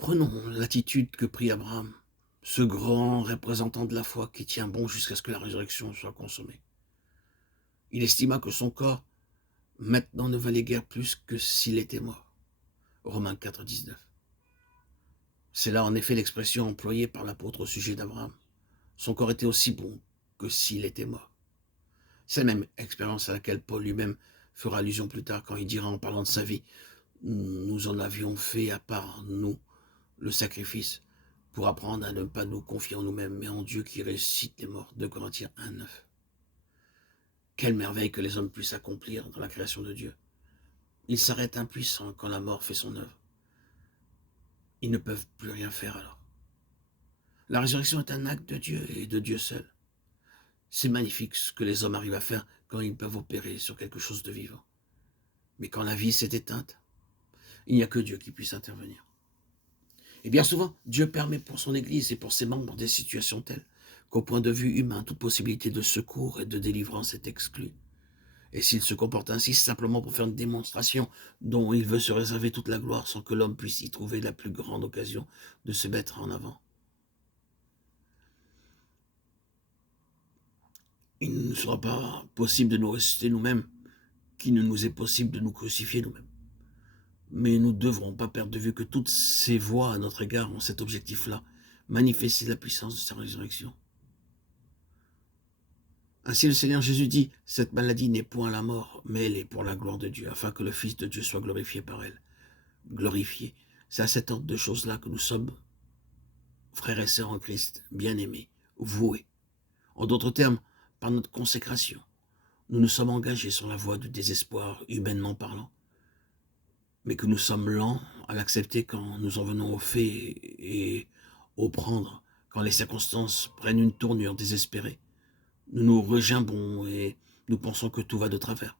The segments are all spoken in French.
Prenons l'attitude que prit Abraham, ce grand représentant de la foi qui tient bon jusqu'à ce que la résurrection soit consommée. Il estima que son corps, maintenant, ne valait guère plus que s'il était mort. Romains 4, 19. C'est là en effet l'expression employée par l'apôtre au sujet d'Abraham. Son corps était aussi bon que s'il était mort. C'est la même expérience à laquelle Paul lui-même fera allusion plus tard quand il dira en parlant de sa vie: nous en avions fait à part nous le sacrifice pour apprendre à ne pas nous confier en nous-mêmes, mais en Dieu qui ressuscite les morts. 2 Corinthiens 1, 9. Quelle merveille que les hommes puissent accomplir dans la création de Dieu. Ils s'arrêtent impuissants quand la mort fait son œuvre. Ils ne peuvent plus rien faire alors. La résurrection est un acte de Dieu et de Dieu seul. C'est magnifique ce que les hommes arrivent à faire quand ils peuvent opérer sur quelque chose de vivant. Mais quand la vie s'est éteinte, il n'y a que Dieu qui puisse intervenir. Et bien souvent, Dieu permet pour son Église et pour ses membres des situations telles qu'au point de vue humain, toute possibilité de secours et de délivrance est exclue. Et s'il se comporte ainsi, c'est simplement pour faire une démonstration dont il veut se réserver toute la gloire sans que l'homme puisse y trouver la plus grande occasion de se mettre en avant. Il ne sera pas possible de nous ressusciter nous-mêmes, qu'il ne nous est possible de nous crucifier nous-mêmes. Mais nous ne devrons pas perdre de vue que toutes ces voies à notre égard ont cet objectif-là, manifester la puissance de sa résurrection. Ainsi le Seigneur Jésus dit: cette maladie n'est point la mort, mais elle est pour la gloire de Dieu, afin que le Fils de Dieu soit glorifié par elle. Glorifié, c'est à cet ordre de choses-là que nous sommes, frères et sœurs en Christ, bien-aimés, voués. En d'autres termes, par notre consécration, nous nous sommes engagés sur la voie du désespoir, humainement parlant, mais que nous sommes lents à l'accepter quand nous en venons au fait et au prendre, quand les circonstances prennent une tournure désespérée. Nous nous regimbons et nous pensons que tout va de travers.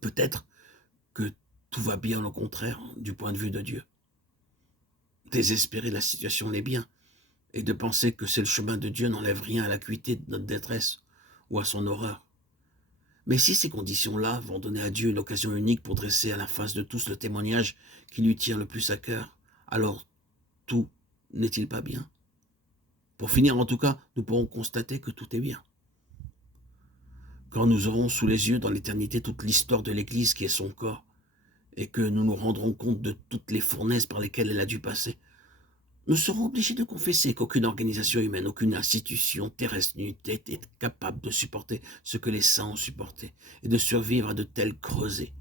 Peut-être que tout va bien au contraire du point de vue de Dieu. Désespérer la situation l'est bien, et de penser que c'est le chemin de Dieu n'enlève rien à l'acuité de notre détresse ou à son horreur. Mais si ces conditions-là vont donner à Dieu une occasion unique pour dresser à la face de tous le témoignage qui lui tient le plus à cœur, alors tout n'est-il pas bien? Pour finir, en tout cas, nous pourrons constater que tout est bien. Quand nous aurons sous les yeux dans l'éternité toute l'histoire de l'Église qui est son corps, et que nous nous rendrons compte de toutes les fournaises par lesquelles elle a dû passer, nous serons obligés de confesser qu'aucune organisation humaine, aucune institution terrestre n'eût été capable de supporter ce que les saints ont supporté et de survivre à de telles creusées.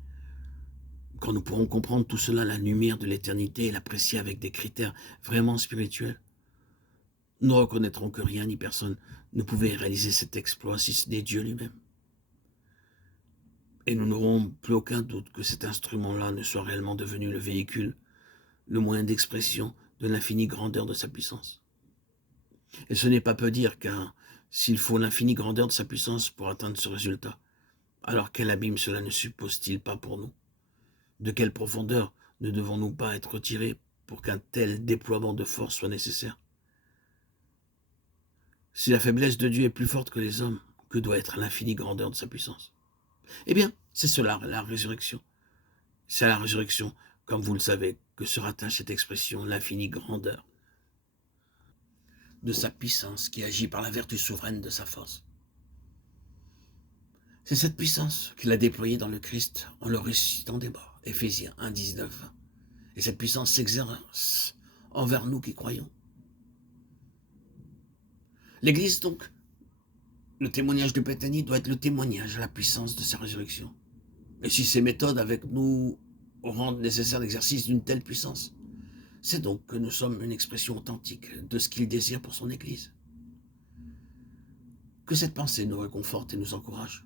Quand nous pourrons comprendre tout cela à la lumière de l'éternité et l'apprécier avec des critères vraiment spirituels, nous reconnaîtrons que rien ni personne ne pouvait réaliser cet exploit si ce n'est Dieu lui-même. Et nous n'aurons plus aucun doute que cet instrument-là ne soit réellement devenu le véhicule, le moyen d'expression de l'infinie grandeur de sa puissance. Et ce n'est pas peu dire, car s'il faut l'infinie grandeur de sa puissance pour atteindre ce résultat, alors quel abîme cela ne suppose-t-il pas pour nous? De quelle profondeur ne devons-nous pas être retirés pour qu'un tel déploiement de force soit nécessaire? Si la faiblesse de Dieu est plus forte que les hommes, que doit être l'infinie grandeur de sa puissance? Eh bien, c'est cela la résurrection. C'est à la résurrection, comme vous le savez, que se rattache cette expression, l'infinie grandeur de sa puissance qui agit par la vertu souveraine de sa force. C'est cette puissance qu'il a déployée dans le Christ en le ressuscitant des morts. Éphésiens 1, 19. Et cette puissance s'exerce envers nous qui croyons. L'Église, donc, le témoignage de Béthanie doit être le témoignage à la puissance de sa résurrection. Et si ces méthodes avec nous rendent nécessaire l'exercice d'une telle puissance, c'est donc que nous sommes une expression authentique de ce qu'il désire pour son Église. Que cette pensée nous réconforte et nous encourage.